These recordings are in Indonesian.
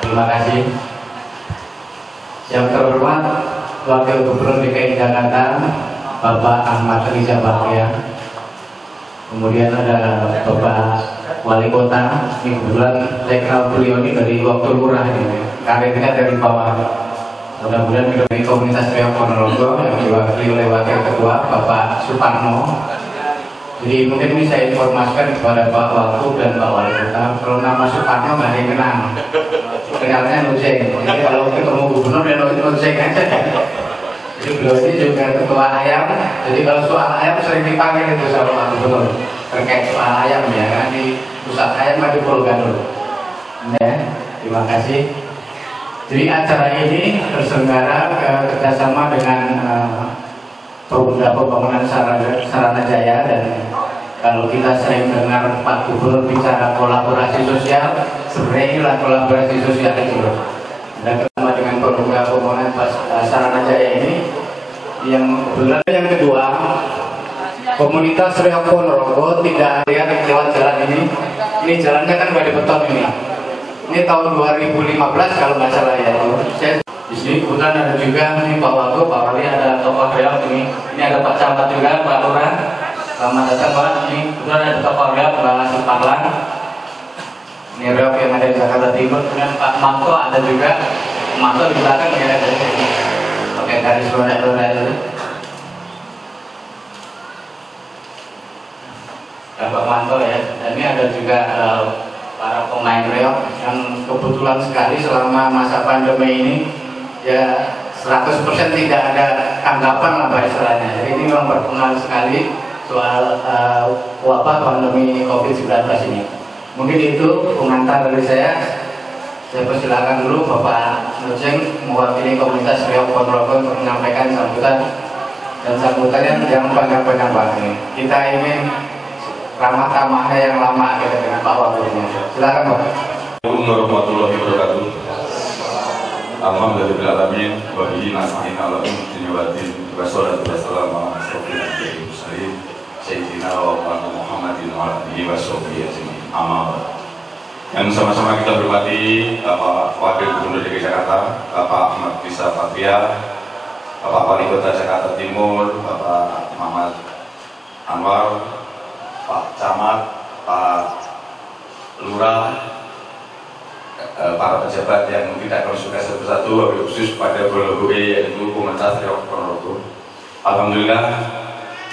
Terima kasih. Yang terhormat Wakil Gubernur DKI Jakarta Bapak Ahmad Riza Bakrian. Kemudian ada Bapak Wali Kota. Ini kebetulan saya kenal beliau ini dari waktu lurah ini. Karirnya dari bawah. Mudah-mudahan dari komunitas Riau Ponorogo yang diwakili oleh Wakil Ketua Bapak Suparno. Jadi mungkin ini saya informasikan kepada Pak Wagub dan Pak Wali Kota. Kalau nama Suparno nggak ada yang kenal. Kenalnya Nujeng. Jadi kalau ketemu gubernur ya Nujeng aja. Jadi beliau ini juga ketua ayam. Jadi kalau soal ayam sering dipanggil itu sama Pak Gubernur terkait soal ayam ya. Karena di pusat ayam ada Pulau Gadul. Ya, terima kasih. Jadi acara ini terselenggara kerjasama dengan Pemuda Pembangunan Sarana Jaya, dan kalau kita sering dengar Pak Gubernur bicara kolaborasi sosial, sebenarnya inilah kolaborasi sosial itu. Dan ketemu dengan Pemuda Pembangunan Sarana Jaya ini, yang kebetulan yang kedua, komunitas Riau Ponorogo tidak lihat lewat jalan ini. Ini jalannya kan nggak dibeton ini. Ini tahun 2015 kalau nggak salah ya. Di sini kebetulan ada juga nih Pak Wagub, Pak Wali, ada tokoh Riau ini. Ini ada Pak Camat juga, Pak Lurah. Selamat datang Pak. Ini kebetulan ada tokoh Riau, Pak Suparlan. Ini Riau yang ada di Jakarta Timur. Kemudian Pak Manto ada juga. Manto di belakang ya ada. Oke, dari Lurah itu. Dan Pak Manto ya. Dan ini ada juga para pemain Riau yang kebetulan sekali selama masa pandemi ini ya 100% tidak ada tanggapan lah istilahnya. Jadi ini memang berpengaruh sekali soal wabah pandemi COVID-19 ini. Mungkin itu pengantar dari saya. Saya persilakan dulu Bapak Nujeng mewakili komunitas Riau Ponorogo untuk menyampaikan sambutan, dan sambutannya yang panjang-panjang Pak. Kita ingin ramah tamahnya yang lama kita dengan Pak Wagubnya. Silakan Pak. Assalamualaikum warahmatullahi wabarakatuh. Alhamdulillahirobbilalamin wa bihi nasta'in 'ala umuri waddin wassalatu wassalamu ala asyrofil mursalin sayyidina wa maulana Muhammadin wa ala alihi washabihi ajmain. Amma yang sama-sama kita hormati Bapak Wakil Gubernur DKI Jakarta, Bapak Ahmad Riza Bakrian, Bapak Wali Kota Jakarta Timur, Bapak Muhammad Anwar, Pak Camat, Pak Lurah, para pejabat yang tidak konsultasi satu-satu, wabil khusus pada Ponorogo yaitu komunitas Riau Ponorogo. Alhamdulillah,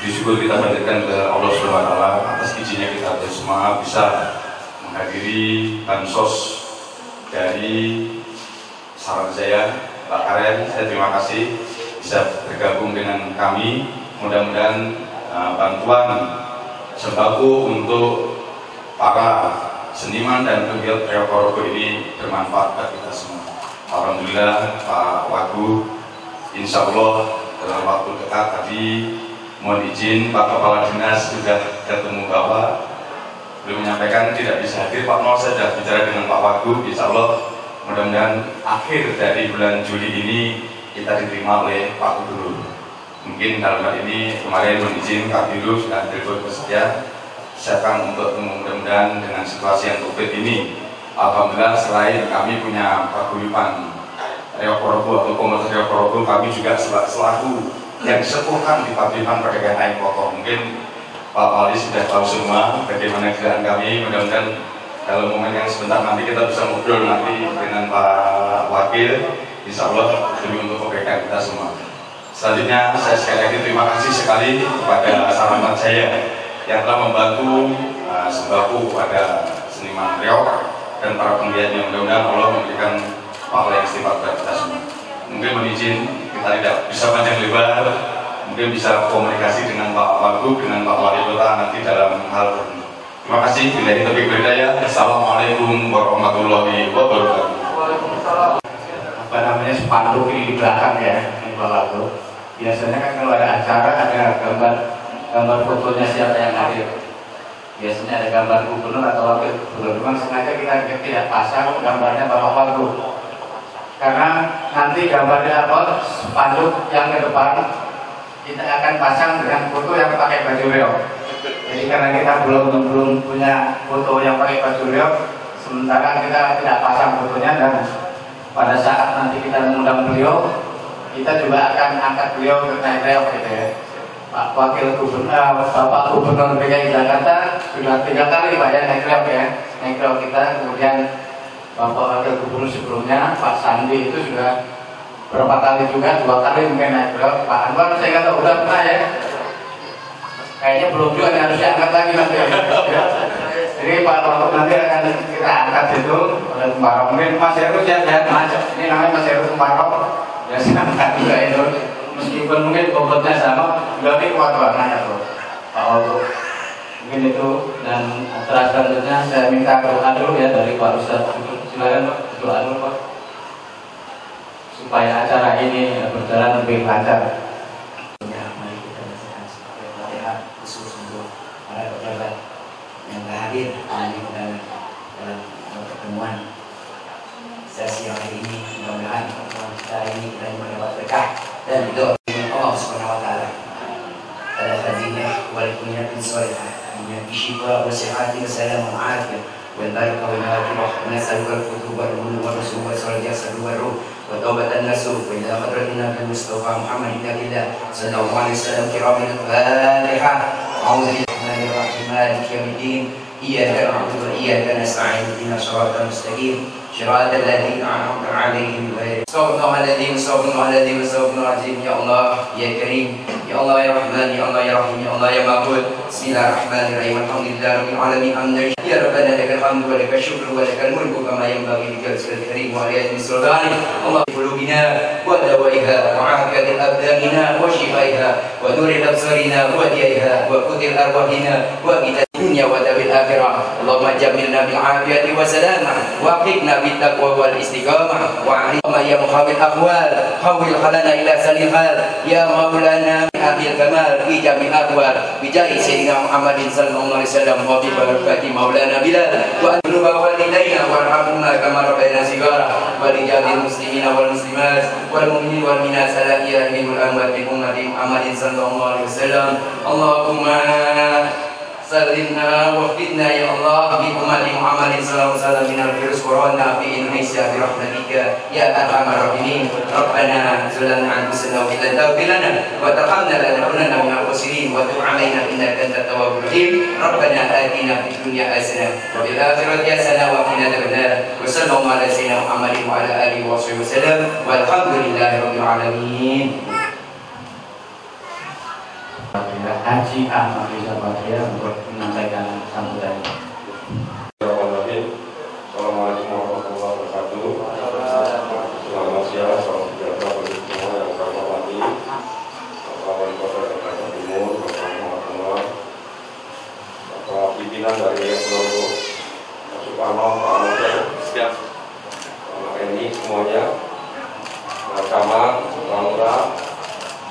bersyukur kita panjatkan ke Allah SWT atas izinnya kita semua bisa menghadiri bansos dari Sarana Jaya Pak Karen. Saya terima kasih bisa bergabung dengan kami. Mudah-mudahan bantuan sembako untuk para seniman dan pegiat Riau Ponorogo ini bermanfaat bagi kita semua. Alhamdulillah Pak Wagub, insya Allah dalam waktu dekat tadi mohon izin Pak Kepala Dinas sudah ketemu Bapak, belum menyampaikan tidak bisa hadir. Pak Nol saya sudah bicara dengan Pak Wagub, insya Allah mudah-mudahan akhir dari bulan Juli ini kita diterima oleh Pak Gubernur. Mungkin dalam hal ini kemarin mohon izin Kak Biru sudah telepon ke saya, siapkan untuk mudah-mudahan dengan situasi yang COVID ini, alhamdulillah selain kami punya paguyuban Riau Ponorogo atau komunitas Riau Ponorogo, kami juga selaku yang disepuhkan di paguyuban perdagangan ayam potong. Mungkin Pak Wali sudah tahu semua bagaimana kerjaan kami. Mudah-mudahan dalam momen yang sebentar nanti kita bisa ngobrol nanti dengan Pak Wakil, insya Allah demi untuk kebaikan kita semua. Selanjutnya saya sekali lagi terima kasih sekali kepada Sarana Jaya yang telah membantu sembako pada seniman Riau dan para penggiatnya. Mudah-mudahan Allah memberikan pahala yang istimewa kepada kita semua. Mungkin mohon izin kita tidak bisa panjang lebar, mungkin bisa komunikasi dengan Pak Wagub, dengan Pak Wali Kota nanti dalam hal tertentu. Terima kasih. Bila kita berdaya. Assalamualaikum warahmatullahi wabarakatuh. Apa namanya spanduk ini di belakang ya, Pak Wagub. Biasanya kan kalau ada acara ada gambar fotonya siapa yang hadir. Biasanya ada gambar gubernur atau wakil gubernur. Memang sengaja kita tidak pasang gambarnya Bapak Wagub, karena nanti gambarnya apa spanduk yang ke depan kita akan pasang dengan foto yang pakai baju Riau. Jadi Jadi karena kita belum punya foto yang pakai baju beliau, sementara kita tidak pasang fotonya, dan pada saat nanti kita mengundang beliau, kita juga akan angkat beliau ke naik reok gitu ya. Pak Wakil Gubernur, Bapak Gubernur DKI Jakarta sudah 3 kali Pak ya naik reok ya, naik reok kita. Kemudian Bapak Wakil Gubernur sebelumnya Pak Sandi itu sudah berapa kali juga, 2 kali mungkin naik reok. Pak Anwar saya kata udah pernah ya. Kayaknya belum juga nih, harus diangkat lagi nanti ya. Jadi Pak Rotok nanti akan kita angkat itu oleh Kembarok. Mungkin Mas Heru ya, ini namanya Mas Heru Kembarok ya, silakan juga itu. Meskipun mungkin bobotnya sama, tapi kuat warnanya tuh Pak Rotok. Mungkin itu. Dan acara selanjutnya saya minta doa dulu ya dari Pak Ustadz. Silakan Pak, doa dulu Pak, supaya acara ini berjalan lebih lancar. Yang hadir dalam pertemuan sesi hari ini. Mudah-mudahan pertemuan kita ini kita mendapat berkah dan doa Allah Subhanahu wa taala. Ala khadijah wal kunyatin salihah min shifa wa sihhati wa salam wa afiyah wal barakah wal maghfirah wa nas'aluka al-futub wal ulum wa rasul wa jasad wa ruh wa taubatan nasuh wa ila hadratina bil mustafa Muhammad nabiyyillah sallallahu alaihi wasallam kiramin al-fatihah. A'udzu billahi maliki yaumiddin. Iyyaka na'budu wa iyyaka nasta'in. Ihdinas siratal mustaqim. Shiratal ladzina an'amta 'alaihim ghairil maghdubi 'alaihim. Ya Allah, ya Karim, ya Allah ya Rahman, ya Allah ya Rahim, ya Allah ya Ma'bud. Bismillahirrahmanirrahim. Alhamdulillahirabbil alamin. Hamdan ya Rabbana lakal hamdu wa lakal syukru wa lakal mulku kama yanbaghi li jalalatil karim wa li azmi sultanik. Allah qulubina wa dawaiha wa 'afiyati abdanina wa shifaiha wa nuril absarina wa diyaiha wa qutil arwahina wa kita dunya wa dabil akhirah. Allahumma jamilna bil afiyati wa salamah wa qina bit taqwa wal istiqamah wa alima ya muhawil ahwal hawil khalana ila salihal ya maulana abil kamal fi jami' ahwal bi jahi sayyidina Muhammadin sallallahu alaihi wasallam wa bi barakati maulana bilal wa annu walidaina warhamna kama rabbayana sigara wa li jami'il muslimina wal muslimat wal mu'minin wal mu'minat salahiyahim wal amwat bi ummati Muhammadin sallallahu alaihi wasallam. Allahumma salimna wa fitna ya Allah bi ummati Muhammadin sallallahu alaihi wasallam min al-virus corona fi Indonesia bi rahmatika ya arhamar rahimin. Rabbana zalamna anfusana wa illam taghfir lana wa tarhamna lanakunanna minal khasirin wa tub 'alaina innaka antat tawwabur rahim. Rabbana atina fid dunya hasanah wa fil akhirati hasanah wa qina adzabannar. Wa sallallahu ala sayyidina Muhammadin wa ala alihi wa sahbihi wasallam walhamdulillahi rabbil alamin. Haji Ahmad Riza Bakriah untuk menyampaikan sambutan. Assalamualaikum warahmatullahi wabarakatuh. Selamat siang, salam sejahtera bagi semua yang saya hormati. Bapak Wali Kota Jakarta Timur, Bapak Muhammad Anwar, Bapak pimpinan dari seluruh Pak Suparno, Pak Anwar, Pak Eni semuanya, Pak Camat, Pak Lurah,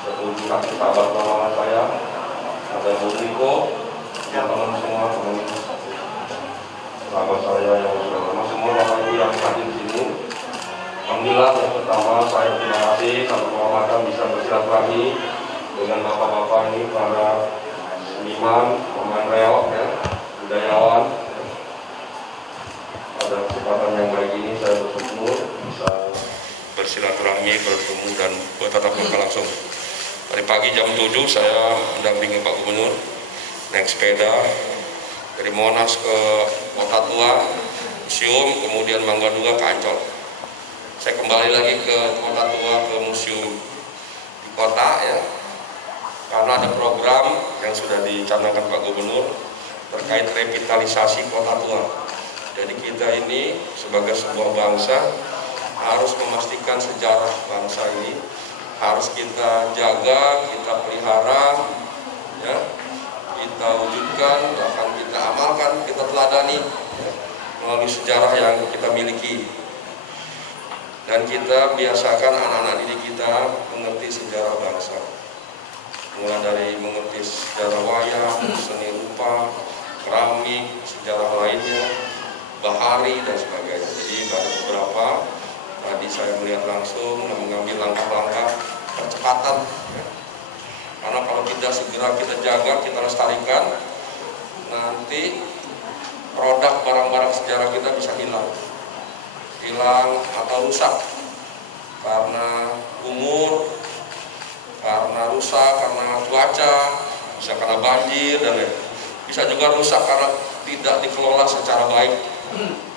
seluruh sahabat lama saya, ada Bu Niko, teman-teman semua, teman sahabat saya yang sudah lama semua, Bapak Ibu yang hadir di sini. Alhamdulillah, yang pertama saya terima kasih karena kehormatan bisa bersilaturahmi dengan bapak-bapak ini, para seniman, pemain reok, ya, budayawan. Pada kesempatan yang baik ini saya bersyukur bisa bersilaturahmi, bertemu dan bertatap muka langsung. Tadi pagi jam 7 saya mendampingi Pak Gubernur naik sepeda dari Monas ke Kota Tua, museum, kemudian Mangga 2 ke Ancol. Saya kembali lagi ke Kota Tua, ke museum di kota ya, karena ada program yang sudah dicanangkan Pak Gubernur terkait revitalisasi Kota Tua. Jadi kita ini sebagai sebuah bangsa harus memastikan sejarah bangsa ini harus kita jaga, kita pelihara, ya, kita wujudkan, bahkan kita amalkan, kita teladani ya, melalui sejarah yang kita miliki. Dan kita biasakan anak-anak didik kita mengerti sejarah bangsa, mulai dari mengerti sejarah wayang, seni rupa, keramik, sejarah lainnya, bahari dan sebagainya. Jadi ada beberapa tadi saya melihat langsung dan mengambil langkah-langkah percepatan ya. Karena kalau tidak segera kita jaga, kita lestarikan, nanti produk barang-barang sejarah kita bisa hilang atau rusak karena umur, karena rusak, karena cuaca, bisa karena banjir dan lain. Bisa juga rusak karena tidak dikelola secara baik.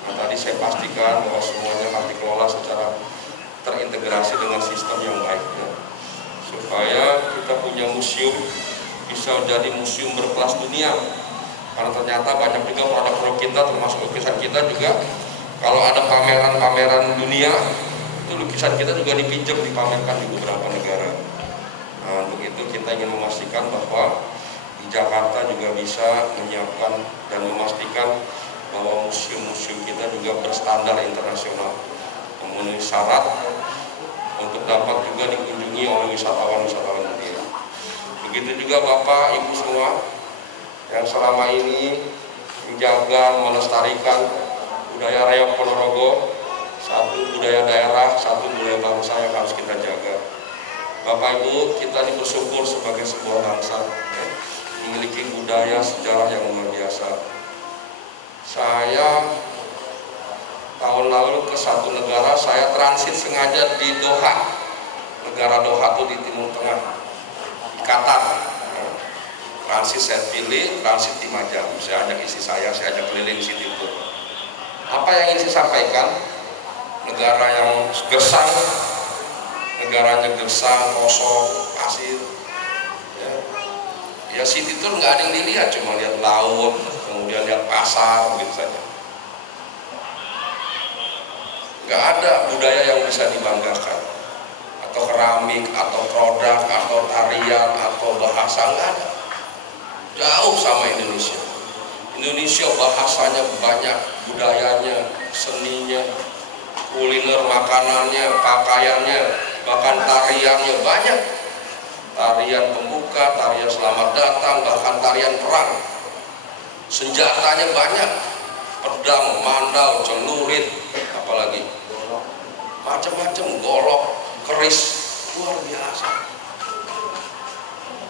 Nah, tadi saya pastikan bahwa semuanya harus dikelola secara terintegrasi dengan sistem yang baik, ya. Supaya kita punya museum bisa jadi museum berkelas dunia. Karena ternyata banyak juga produk-produk kita, termasuk lukisan kita juga, kalau ada pameran-pameran dunia, itu lukisan kita juga dipinjam, dipamerkan di beberapa negara. Nah, begitu kita ingin memastikan bahwa di Jakarta juga bisa menyiapkan dan memastikan bahwa museum-museum kita juga berstandar internasional, memenuhi syarat untuk dapat juga dikunjungi oleh wisatawan-wisatawan dunia. Begitu juga Bapak, Ibu semua yang selama ini menjaga, melestarikan budaya Reog Ponorogo, satu budaya daerah, satu budaya bangsa yang harus kita jaga. Bapak Ibu, kita ini bersyukur sebagai sebuah bangsa, memiliki budaya sejarah yang luar biasa. Saya tahun lalu ke satu negara, saya transit sengaja di Doha. Negara Doha itu di Timur Tengah, di Qatar. Transit saya pilih, transit di Majang. Saya ajak istri saya ajak keliling City Tour. Apa yang ingin saya sampaikan? Negara yang gersang, negaranya gersang, kosong, pasir. Ya City Tour nggak ada yang dilihat, cuma lihat laut, kemudian lihat pasar, begitu saja. Nggak ada budaya yang bisa dibanggakan, atau keramik, atau produk, atau tarian, atau bahasa, nggak ada. Jauh sama Indonesia. Indonesia bahasanya banyak, budayanya, seninya, kuliner, makanannya, pakaiannya, bahkan tariannya banyak. Tarian pembuka, tarian selamat datang, bahkan tarian perang. Senjatanya banyak, pedang, mandau, celurit, apalagi macam-macam, golok, keris, luar biasa.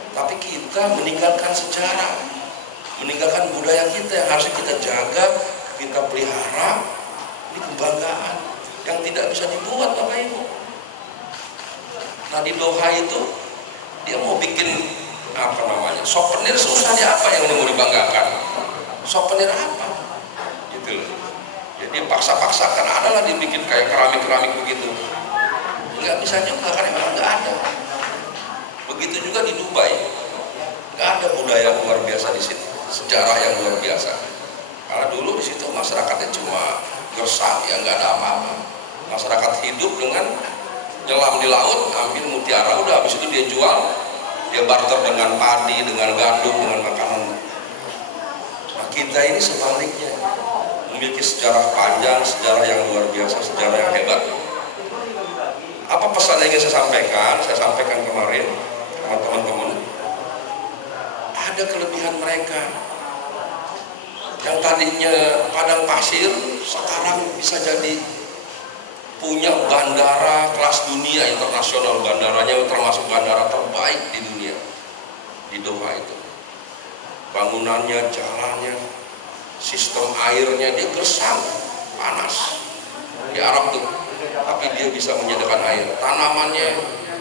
Tapi kita meninggalkan sejarah, meninggalkan budaya kita yang harus kita jaga, kita pelihara. Ini kebanggaan yang tidak bisa dibuat, Bapak Ibu. Nah, di Doha itu dia mau bikin souvenir, susah dia, apa yang mau dibanggakan? Souvenir apa? Gitu loh. Jadi paksa-paksakan, adalah dibikin kayak keramik-keramik begitu. Nggak bisa juga karena memang nggak ada. Begitu juga di Dubai, nggak ada budaya luar biasa di situ, sejarah yang luar biasa. Karena dulu di situ masyarakatnya cuma gersang, ya nggak ada apa-apa. Masyarakat hidup dengan nyelam di laut, ambil mutiara, udah habis itu dia jual, dia barter dengan padi, dengan gandum, dengan makanan. Nah, kita ini sebaliknya, memiliki sejarah panjang, sejarah yang luar biasa, sejarah yang hebat. Apa pesan yang ingin saya sampaikan? Saya sampaikan kemarin sama teman-teman, ada kelebihan mereka yang tadinya padang pasir, sekarang bisa jadi punya bandara kelas dunia internasional. Bandaranya termasuk bandara terbaik di dunia, di Doha itu. Bangunannya, jalannya, sistem airnya, dia gersang, panas. Di Arab tuh, tapi dia bisa menyediakan air. Tanamannya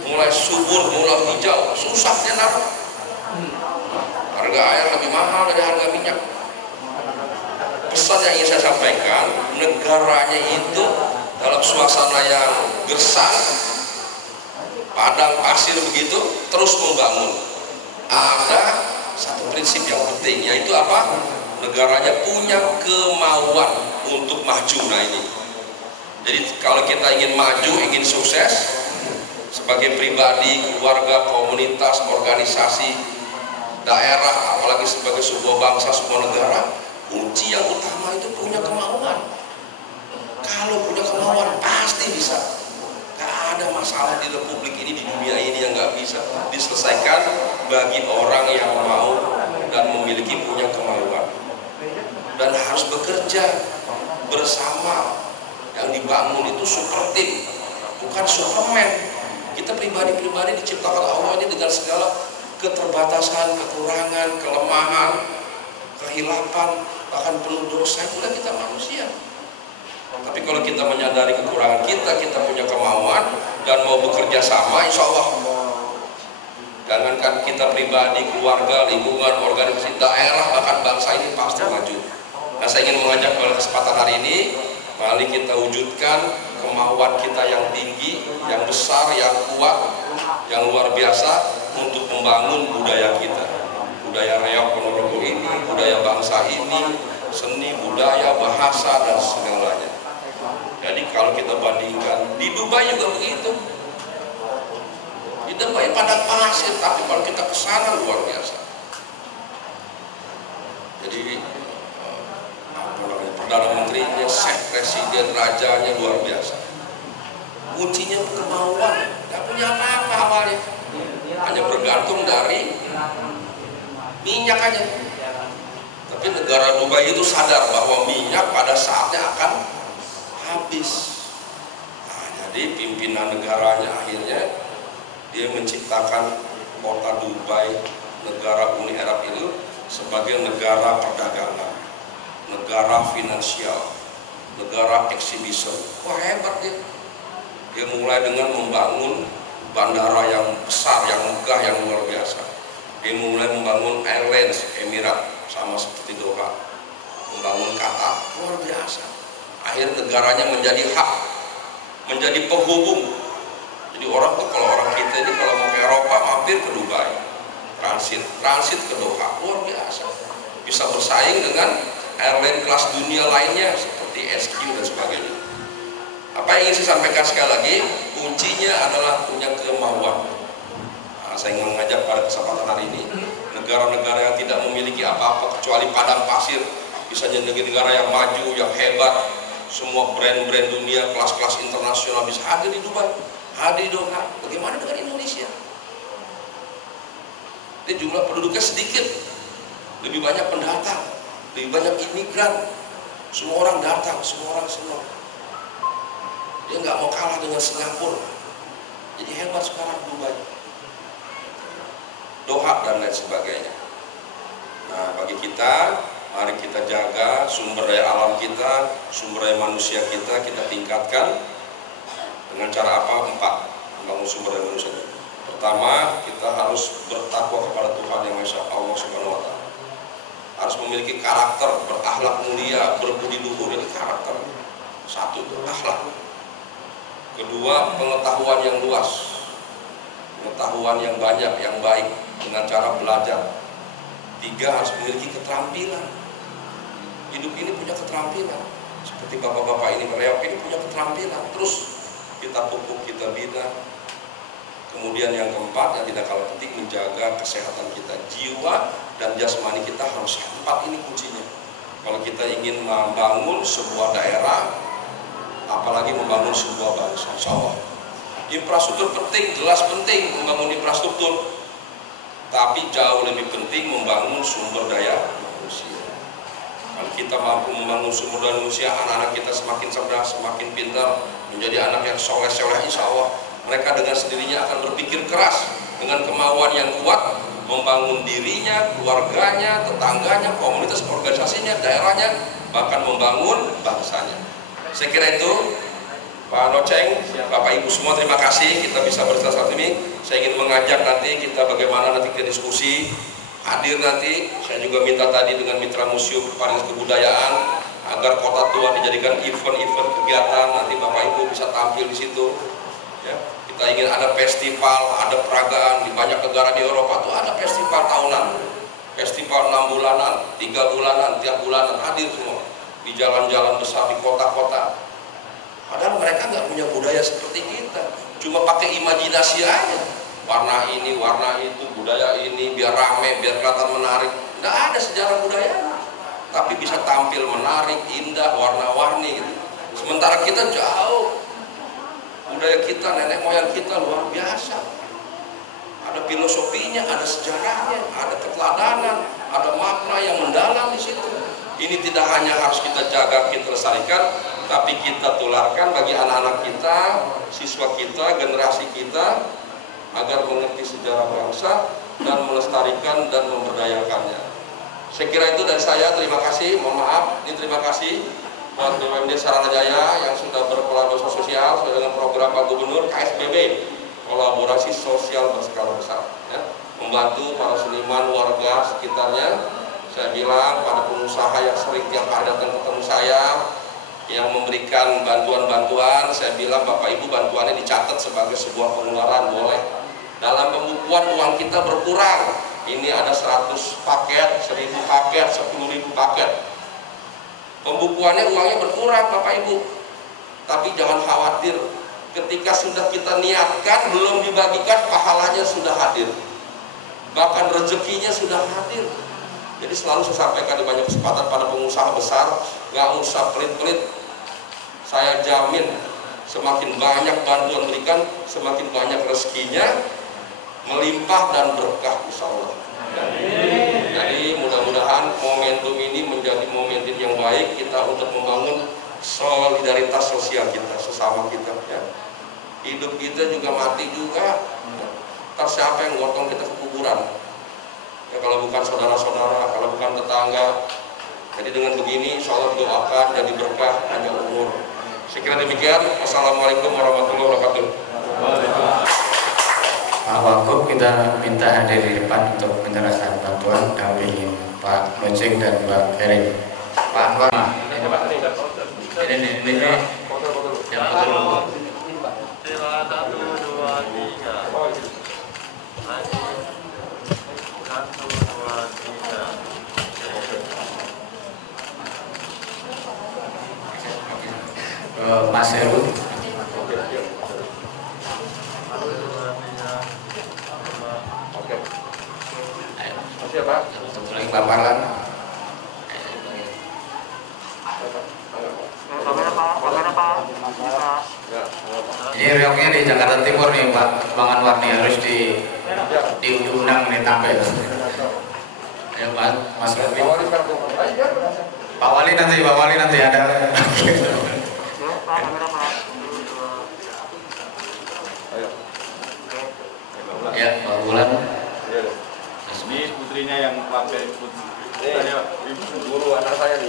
mulai subur, mulai hijau, susah dia naruh. Harga air lebih mahal dari harga minyak. Pesan yang ingin saya sampaikan, negaranya itu dalam suasana yang gersang, padang pasir begitu, terus membangun. Ada satu prinsip yang penting, yaitu apa? Negaranya punya kemauan untuk maju. Nah ini, jadi kalau kita ingin maju, ingin sukses sebagai pribadi, keluarga, komunitas, organisasi, daerah, apalagi sebagai sebuah bangsa, sebuah negara, kunci yang utama itu punya kemauan. Kalau punya kemauan pasti bisa. Gak ada masalah di republik ini, di dunia ini yang gak bisa diselesaikan bagi orang yang mau dan memiliki punya kemauan. Dan harus bekerja bersama. Yang dibangun itu super team, bukan superman. Kita pribadi-pribadi diciptakan Allah ini dengan segala keterbatasan, kekurangan, kelemahan. kehilapan, bahkan penuh dosa, itulah kita manusia. Tapi kalau kita menyadari kekurangan kita, kita punya kemauan dan mau bekerja sama, insya Allah. Jangankan kita pribadi, keluarga, lingkungan, organisasi, daerah, bahkan bangsa ini pasti maju. Nah, saya ingin mengajak pada kesempatan hari ini, mari kita wujudkan kemauan kita yang tinggi, yang besar, yang kuat, yang luar biasa untuk membangun budaya kita. Budaya Reog Ponorogo ini, budaya bangsa ini, seni, budaya, bahasa, dan segalanya. Jadi kalau kita bandingkan, di Dubai juga begitu. Di Dubai padang pasir, tapi kalau kita ke sana luar biasa. Jadi Perdana Menterinya, Syekh Presiden, Rajanya luar biasa. Kuncinya kemauan, gak punya apa-apa awalnya. Hanya bergantung dari minyak aja. Tapi negara Dubai itu sadar bahwa minyak pada saatnya akan habis. Nah, jadi pimpinan negaranya akhirnya dia menciptakan kota Dubai, negara Uni Arab itu sebagai negara perdagangan, negara finansial, negara exhibition. Wah, hebat dia. Dia mulai dengan membangun bandara yang besar, yang megah, yang luar biasa. Dia mulai membangun airlines, Emirat, sama seperti Doha, membangun Qatar, luar biasa. Akhir negaranya menjadi hub, menjadi penghubung. Jadi orang tuh, kalau orang kita ini kalau mau ke Eropa mampir ke Dubai, transit ke Doha, luar biasa. Bisa bersaing dengan airline kelas dunia lainnya seperti SQ dan sebagainya. Apa yang ingin saya sampaikan sekali lagi, kuncinya adalah punya kemauan. Nah, saya ingin mengajak pada kesempatan hari ini, negara-negara yang tidak memiliki apa-apa kecuali padang pasir, bisa jadi negara yang maju, yang hebat. Semua brand-brand dunia, kelas-kelas internasional bisa hadir di Dubai, hadir di Doha. Bagaimana dengan Indonesia? Ini jumlah penduduknya sedikit, lebih banyak pendatang, lebih banyak imigran. Semua orang datang, semua orang senang. Dia nggak mau kalah dengan Singapura. Jadi hebat sekarang Dubai, Doha dan lain sebagainya. Nah, bagi kita, mari kita jaga sumber daya alam kita, sumber daya manusia kita tingkatkan dengan cara apa? 4, membangun sumber daya manusia. Pertama, kita harus bertakwa kepada Tuhan Yang Maha Esa, Allah Subhanahu Wa Taala. Harus memiliki karakter, berakhlak mulia, berbudi luhur. Ini karakter. Satu itu akhlak. Kedua, pengetahuan yang luas, pengetahuan yang banyak, yang baik dengan cara belajar. 3, harus memiliki keterampilan. Hidup ini punya keterampilan. Seperti bapak-bapak ini, Reog ini punya keterampilan. Terus kita pupuk, kita bina. Kemudian yang keempat, yang tidak kalah penting, menjaga kesehatan kita, jiwa dan jasmani kita harus sehat. 4 ini kuncinya. Kalau kita ingin membangun sebuah daerah, apalagi membangun sebuah bangsa, insya Allah. Infrastruktur penting, jelas penting membangun infrastruktur, tapi jauh lebih penting membangun sumber daya manusia. Kalau kita mampu membangun sumber daya manusia, anak-anak kita semakin cerdas, semakin pintar, menjadi anak yang soleh-soleh, insya Allah mereka dengan sendirinya akan berpikir keras, dengan kemauan yang kuat, membangun dirinya, keluarganya, tetangganya, komunitas, organisasinya, daerahnya, bahkan membangun bangsanya. Saya kira itu, Pak Noceng, Bapak Ibu semua, terima kasih kita bisa bercerita saat ini. Saya ingin mengajak nanti kita bagaimana nanti kita diskusi, hadir nanti. Saya juga minta tadi dengan mitra museum pariwisata kebudayaan agar Kota Tua dijadikan event-event kegiatan, nanti Bapak Ibu bisa tampil di situ. Ya, kita ingin ada festival, ada peragaan di banyak negara di Eropa tuh ada festival tahunan, festival 6 bulanan, 3 bulanan, tiap bulanan hadir semua di jalan-jalan besar di kota-kota. Padahal mereka nggak punya budaya seperti kita, cuma pakai imajinasi aja. Warna ini, warna itu, budaya ini, biar rame, biar kelihatan menarik. Nggak ada sejarah budaya, tapi bisa tampil menarik, indah, warna-warni gitu. Sementara kita jauh, budaya kita, nenek moyang kita luar biasa. Ada filosofinya, ada sejarahnya, ada keteladanan, ada makna yang mendalam di situ. Ini tidak hanya harus kita jaga, kita lestarikan, tapi kita tularkan bagi anak-anak kita, siswa kita, generasi kita, agar mengerti sejarah bangsa dan melestarikan dan memberdayakannya. Saya kira itu dari saya. Terima kasih. Mohon maaf, ini terima kasih buat BUMD Saranajaya yang sudah berkolaborasi sosial sesuai dengan program Pak Gubernur KSBB, kolaborasi sosial berskala besar, ya. Membantu para seniman warga sekitarnya. Saya bilang pada pengusaha yang sering tiap hari datang ketemu saya, yang memberikan bantuan-bantuan, saya bilang Bapak Ibu bantuannya dicatat sebagai sebuah pengeluaran, boleh. Dalam pembukuan uang kita berkurang, ini ada 100 paket, 1000 paket, 10.000 paket. Pembukuannya uangnya berkurang Bapak Ibu. Tapi jangan khawatir, ketika sudah kita niatkan, belum dibagikan, pahalanya sudah hadir. Bahkan rezekinya sudah hadir. Jadi selalu saya sampaikan di banyak kesempatan pada pengusaha besar, nggak usah pelit-pelit. Saya jamin semakin banyak bantuan berikan, semakin banyak rezekinya, melimpah dan berkah insya Allah. Jadi mudah-mudahan momentum ini menjadi momentum yang baik kita untuk membangun solidaritas sosial kita, sesama kita. Ya. Hidup kita juga mati juga. Ntar siapa yang gotong kita ke kuburan? Ya, kalau bukan saudara-saudara, kalau bukan tetangga. Jadi dengan begini insya Allah doakan jadi berkah, panjang umur. Saya kira demikian. Wassalamualaikum warahmatullahi wabarakatuh. Pak Wagub kita minta hadir di depan untuk menyerahkan bantuan dampingin Pak Mojeng dan Mbak Hering. Pak Anwar, ini Pak. Ini yang foto. 1, 2, 3. Mas Heru. Lagi paparan. Ini reoknya di Jakarta Timur nih Pak Bang Anwar nih, harus diundang nih tampil. Ya Pak Mas Robi. Pak Wali nanti ada. Ya Pak Bulan. Ini putrinya yang pakai putri. Ibu guru anak saya nih.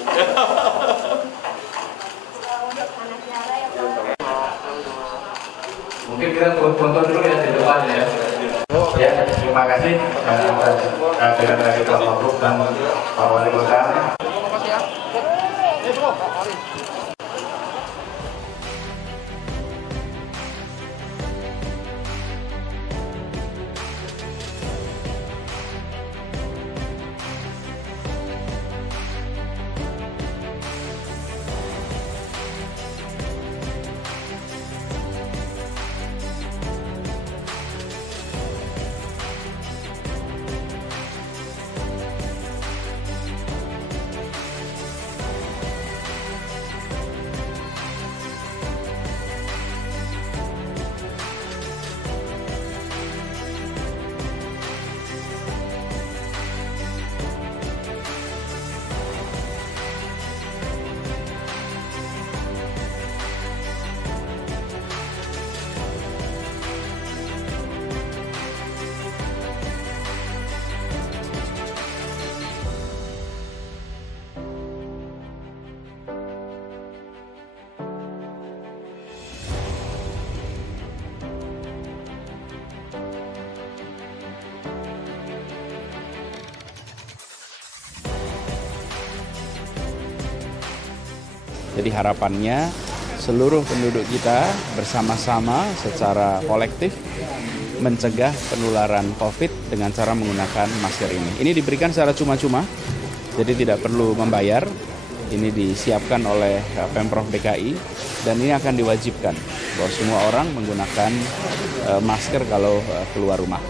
Mungkin kita foto dulu ya di depan ya. Ya, terima kasih kehadiran dari Pak Wagub dan Pak Wali Kota. Jadi harapannya seluruh penduduk kita bersama-sama secara kolektif mencegah penularan COVID dengan cara menggunakan masker ini. Ini diberikan secara cuma-cuma, jadi tidak perlu membayar. Ini disiapkan oleh Pemprov DKI dan ini akan diwajibkan bahwa semua orang menggunakan masker kalau keluar rumah.